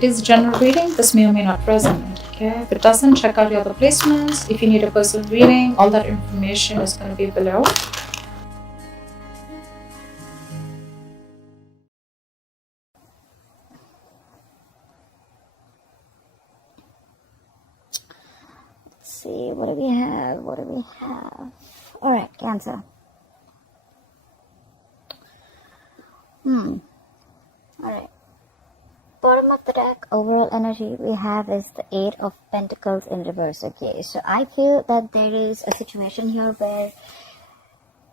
It is general reading. This may or may not resonate. Okay, if it doesn't, check out your other placements. If you need a personal reading, all that information is going to be below. Let's see, what do we have? All right, Cancer. All right. Bottom of the deck, overall energy we have is the Eight of Pentacles in reverse. Okay, so I feel that there is a situation here where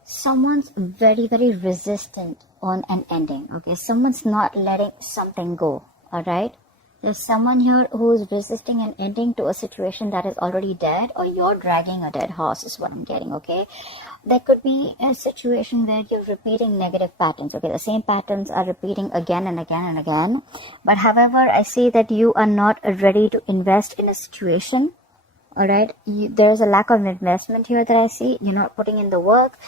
someone's very, very resistant on an ending. Okay, someone's not letting something go. All right. There's someone here who is resisting an ending to a situation that is already dead, or you're dragging a dead horse is what I'm getting, okay? There could be a situation where you're repeating negative patterns, okay? The same patterns are repeating again and again and again. But however, I see that you are not ready to invest in a situation, all right? There's a lack of investment here that I see. You're not putting in the work,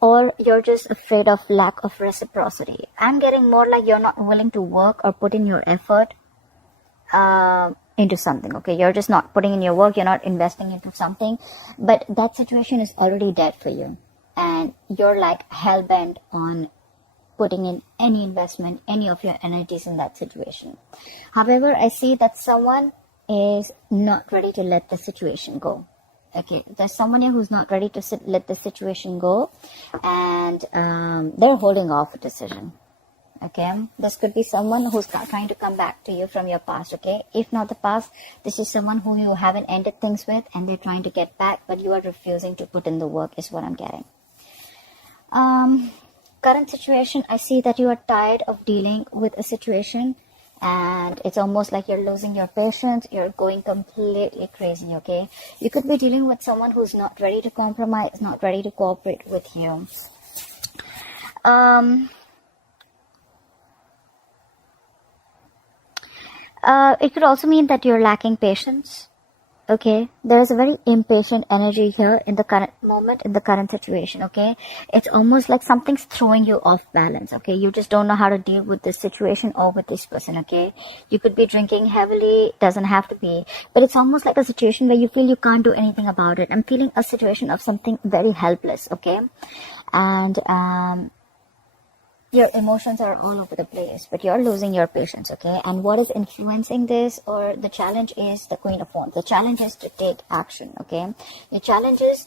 or you're just afraid of lack of reciprocity. I'm getting more like you're not willing to work or put in your effort into something. Okay, you're just not putting in your work, you're not investing into something, but that situation is already dead for you, and you're like hell-bent on putting in any investment, any of your energies in that situation. However, I see that someone is not ready to let the situation go. Okay, there's someone here who's not ready to let the situation go, and they're holding off a decision. Okay, this could be someone who's trying to come back to you from your past. Okay, if not the past, this is someone who you haven't ended things with and they're trying to get back, but you are refusing to put in the work is what I'm getting. Current situation, I see that you are tired of dealing with a situation, and it's almost like you're losing your patience, you're going completely crazy. Okay, you could be dealing with someone who's not ready to compromise, not ready to cooperate with you. It could also mean that you're lacking patience. Okay, there is a very impatient energy here in the current moment, in the current situation. Okay, it's almost like something's throwing you off balance. Okay, you just don't know how to deal with this situation or with this person. Okay, you could be drinking heavily, doesn't have to be, but it's almost like a situation where you feel you can't do anything about it. I'm feeling a situation of something very helpless. Okay, and your emotions are all over the place, but you're losing your patience. Okay, and what is influencing this, or the challenge, is the Queen of Wands. The challenge is to take action. Okay, the challenge is,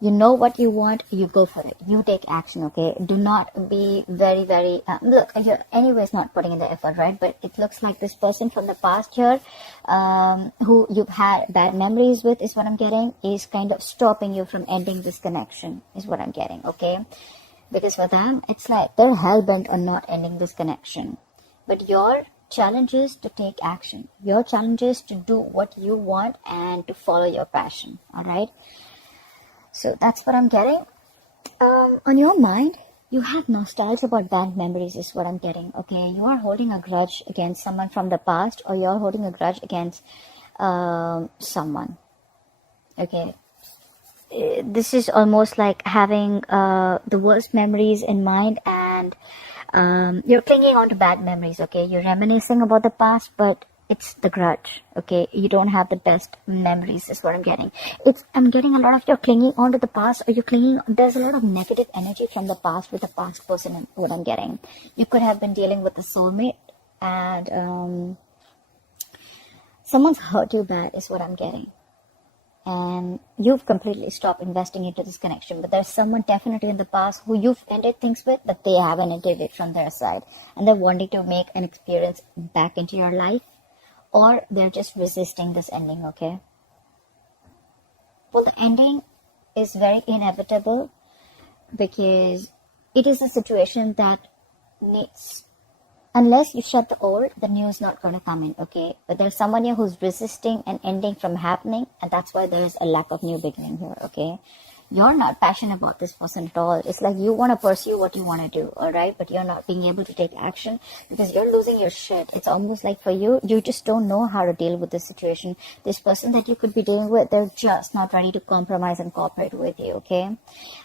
you know what you want, you go for it, you take action. Okay, do not be very, very look, you're anyways not putting in the effort, right? But it looks like this person from the past here, who you've had bad memories with, is what I'm getting, is kind of stopping you from ending this connection, is what I'm getting. Okay, because for them, it's like they're hell-bent on not ending this connection. But your challenge is to take action. Your challenge is to do what you want and to follow your passion. All right? So that's what I'm getting. On your mind, you have nostalgia about bad memories is what I'm getting. Okay? You are holding a grudge against someone from the past, or you're holding a grudge against someone. Okay? This is almost like having the worst memories in mind, and you're clinging on to bad memories. Okay, you're reminiscing about the past, but it's the grudge. Okay, you don't have the best memories is what I'm getting. I'm getting a lot of you're clinging on to the past, or there's a lot of negative energy from the past with the past person. What I'm getting, you could have been dealing with a soulmate, and someone's hurt you bad is what I'm getting. And you've completely stopped investing into this connection, but there's someone definitely in the past who you've ended things with, but they haven't ended it from their side, and they're wanting to make an experience back into your life, or they're just resisting this ending. Okay, well, the ending is very inevitable, because it is a situation that needs, unless you shut the old, the new is not going to come in. Okay, but there's someone here who's resisting an ending from happening, and that's why there's a lack of new beginning here. Okay, you're not passionate about this person at all. It's like you want to pursue what you want to do, all right, but you're not being able to take action because you're losing your shit. It's almost like for you, you just don't know how to deal with this situation. This person that you could be dealing with, they're just not ready to compromise and cooperate with you. Okay,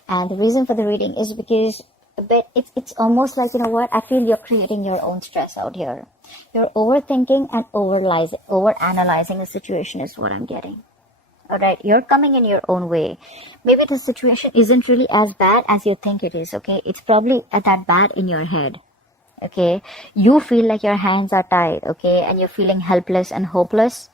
and the reason for the reading is because But it's almost like, you know what, I feel you're creating your own stress out here. You're overthinking and over analyzing the situation is what I'm getting. All right, you're coming in your own way. Maybe the situation isn't really as bad as you think it is, okay? It's probably at that bad in your head, okay? You feel like your hands are tied, okay? And you're feeling helpless and hopeless.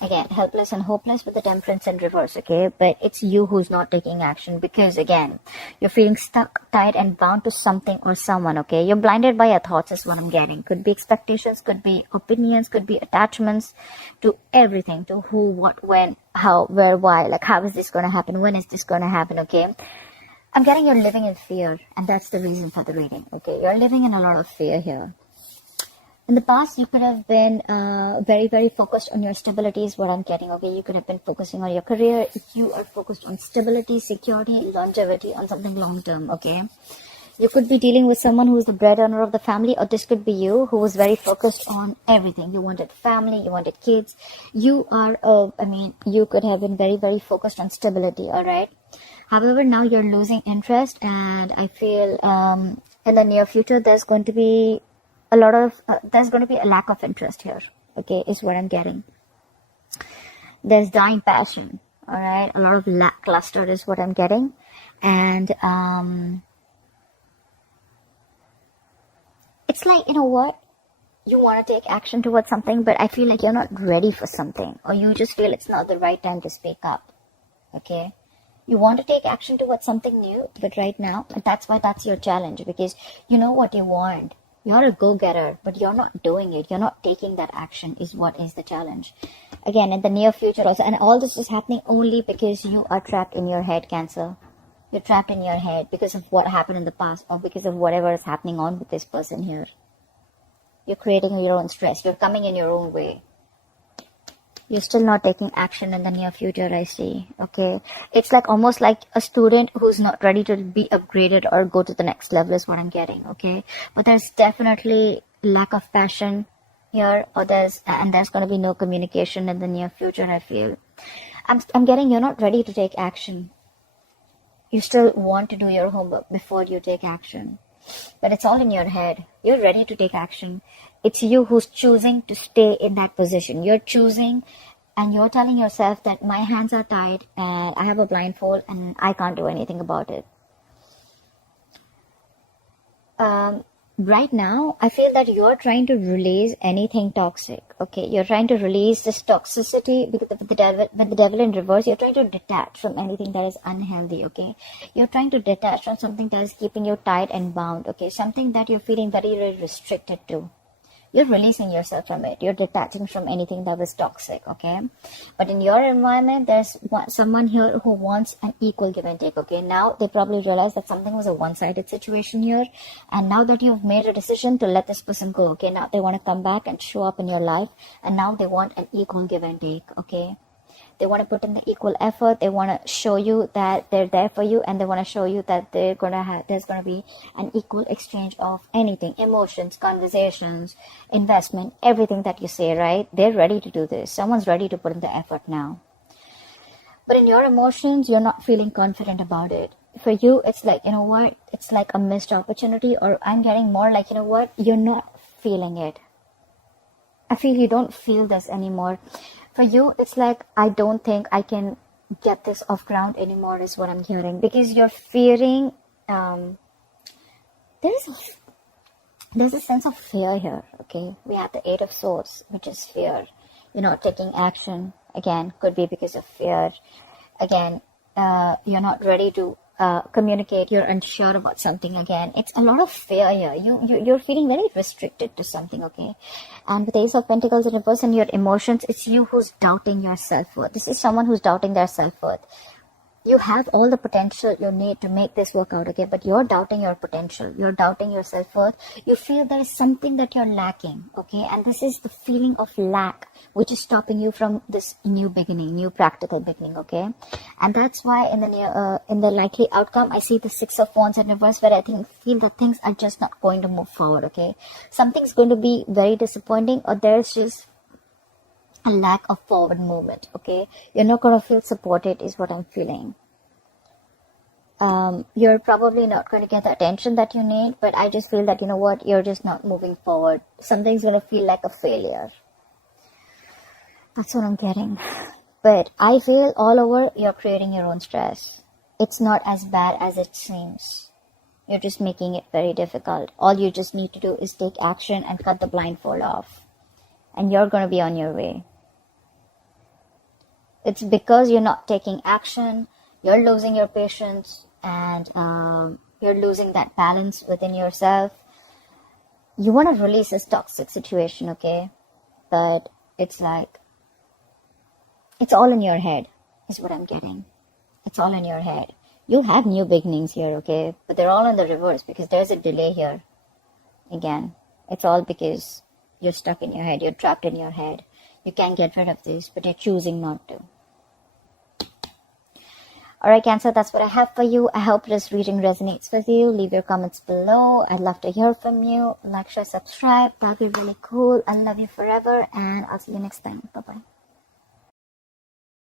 Again, helpless and hopeless with the temperance in reverse, okay? But it's you who's not taking action because, again, you're feeling stuck, tied, and bound to something or someone, okay? You're blinded by your thoughts is what I'm getting. Could be expectations, could be opinions, could be attachments to everything, to who, what, when, how, where, why. Like, how is this going to happen? When is this going to happen, okay? I'm getting you're living in fear, and that's the reason for the reading, okay? You're living in a lot of fear here. In the past, you could have been very, very focused on your stability is what I'm getting, okay? You could have been focusing on your career. If you are focused on stability, security, longevity, on something long-term, okay? You could be dealing with someone who is the breadwinner of the family, or this could be you who was very focused on everything. You wanted family, you wanted kids. You are, you could have been very, very focused on stability, all right? However, now you're losing interest, and I feel in the near future, there's going to be a lack of interest here, okay, is what I'm getting. There's dying passion, all right? A lot of lackluster is what I'm getting. And it's like, you know what? You want to take action towards something, but I feel like you're not ready for something, or you just feel it's not the right time to speak up, okay? You want to take action towards something new, but right now, that's why that's your challenge, because you know what you want. You're a go-getter, but you're not doing it. You're not taking that action is what is the challenge. Again, in the near future also. And all this is happening only because you are trapped in your head, Cancer. You're trapped in your head because of what happened in the past, or because of whatever is happening on with this person here. You're creating your own stress. You're coming in your own way. You're still not taking action in the near future, I see. Okay. It's like almost like a student who's not ready to be upgraded or go to the next level is what I'm getting. Okay. But there's definitely lack of passion here, or there's going to be no communication in the near future, I feel. I'm getting you're not ready to take action. You still want to do your homework before you take action. But it's all in your head. You're ready to take action. It's you who's choosing to stay in that position. You're choosing, and you're telling yourself that my hands are tied and I have a blindfold and I can't do anything about it. Right now, I feel that you're trying to release anything toxic. Okay, you're trying to release this toxicity because with the devil in reverse. You're trying to detach from anything that is unhealthy. Okay, you're trying to detach from something that is keeping you tied and bound. Okay, something that you're feeling very, very restricted to. You're releasing yourself from it. You're detaching from anything that was toxic, okay? But in your environment, there's someone here who wants an equal give and take, okay? Now they probably realize that something was a one-sided situation here. And now that you've made a decision to let this person go, okay? Now they want to come back and show up in your life. And now they want an equal give and take, okay? They want to put in the equal effort. They want to show you that they're there for you, and they want to show you that there's going to be an equal exchange of anything, emotions, conversations, investment, everything that you say, right? They're ready to do this. Someone's ready to put in the effort now. But in your emotions, you're not feeling confident about it. For you, it's like, you know what? It's like a missed opportunity, or I'm getting more like, you know what? You're not feeling it. I feel you don't feel this anymore. For you, it's like, I don't think I can get this off ground anymore is what I'm hearing. Because you're fearing, there's a sense of fear here, okay? We have the Eight of Swords, which is fear. You're not taking action. Again, could be because of fear. Again, you're not ready to communicate. You're unsure about something again. It's a lot of fear here. You're feeling very restricted to something, okay? And with Ace of Pentacles in reverse and your emotions, it's you who's doubting your self-worth. This is someone who's doubting their self-worth. You have all the potential you need to make this work out, okay? But you're doubting your potential. You're doubting your self-worth. You feel there is something that you're lacking, okay? And this is the feeling of lack, which is stopping you from this new beginning, new practical beginning, okay? And that's why in the likely outcome, I see the Six of Wands in reverse, where I feel that things are just not going to move forward, okay? Something's going to be very disappointing, or there's just a lack of forward movement, okay? You're not going to feel supported is what I'm feeling. you're probably not going to get the attention that you need, but I just feel that, you know what, you're just not moving forward. Something's going to feel like a failure. That's what I'm getting. But I feel all over you're creating your own stress. It's not as bad as it seems. You're just making it very difficult. All you just need to do is take action and cut the blindfold off. And you're going to be on your way. It's because you're not taking action, you're losing your patience, and you're losing that balance within yourself. You want to release this toxic situation, okay? But it's like, it's all in your head, is what I'm getting. It's all in your head. You have new beginnings here, okay? But they're all in the reverse because there's a delay here. Again, it's all because you're stuck in your head. You're trapped in your head. You can't get rid of this, but you're choosing not to. Alright, Cancer, that's what I have for you. I hope this reading resonates with you. Leave your comments below. I'd love to hear from you. Like, share, subscribe. That'd be really cool. I love you forever, and I'll see you next time. Bye-bye.